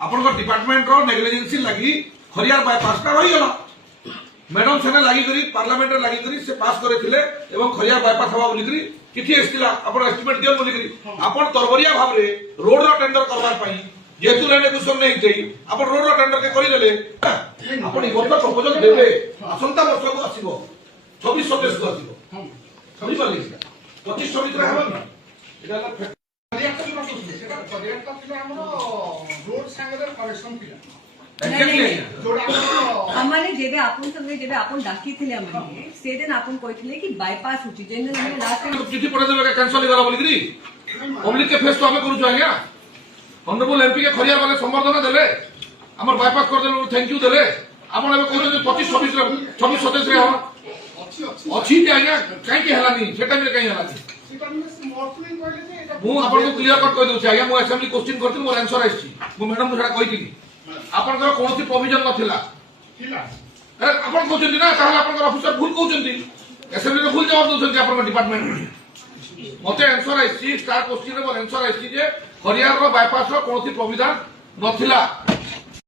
आपन डिपार्टमेंट रो नेग्लिजेंसी लगी खरियार बायपास का रही गला मैडम सेने लगी करी पार्लियामेंट रे लगी करी से पास करे थिले एवं खरियार बायपास हवा बोली करी किथि एस्तिला आपन एस्टिमेट दियो बोली करी आपन तरबरिया भाव रे रोड रो टेंडर करबार पई जेतु लेने कुसम नहीं जाई आपन रोड रो टेंडर के करि देले आपन ई वर्ष प्रपोजल देबे असंता वर्ष को आसीबो 26 27 को आसीबो समझ पाली 25 26 रे हबो एटा रोड सांगे कनेक्शन थिला हमने जेबे आपण संगे जेबे आपण डाकी थिले हमने से दिन आपण कहिथिले कि बायपास होची जेन हमने लास्ट टाइम चिट्ठी पठा देबे कैंसिल होला बोली करी पब्लिक के फेस तो हमें करू आज्ञा ऑनरेबल एमपी के खरियार वाले संबर्धना देले हमर बायपास कर देले थैंक यू देले आपण एबे कहले जे 25 26 रे 26 27 रे हो अछि जे आज्ञा काई के हलानी से टाइम रे काई हलानी सेटा में स्मॉर्टली कहले जे एटा मु आपण को क्लियर कट कहि दउ छी आज्ञा मु असेंबली क्वेश्चन करथि मोर आंसर आछि मु मैडम को सेटा कहिथिनी आपण को कोनोसी प्रोविजन नथिला थिला अरे आपण कहउछन्ती ना ताहाले आपण ऑफिसर भूल कहउछन्ती असेंबली रे भूल जवाब दउछन्ती आपण डिपार्टमेंट मते आंसर आछि स्टार क्वेश्चन रे मोर आंसर आछि जे खरियार रो बायपास रो कोनोसी प्रोविजन नथिला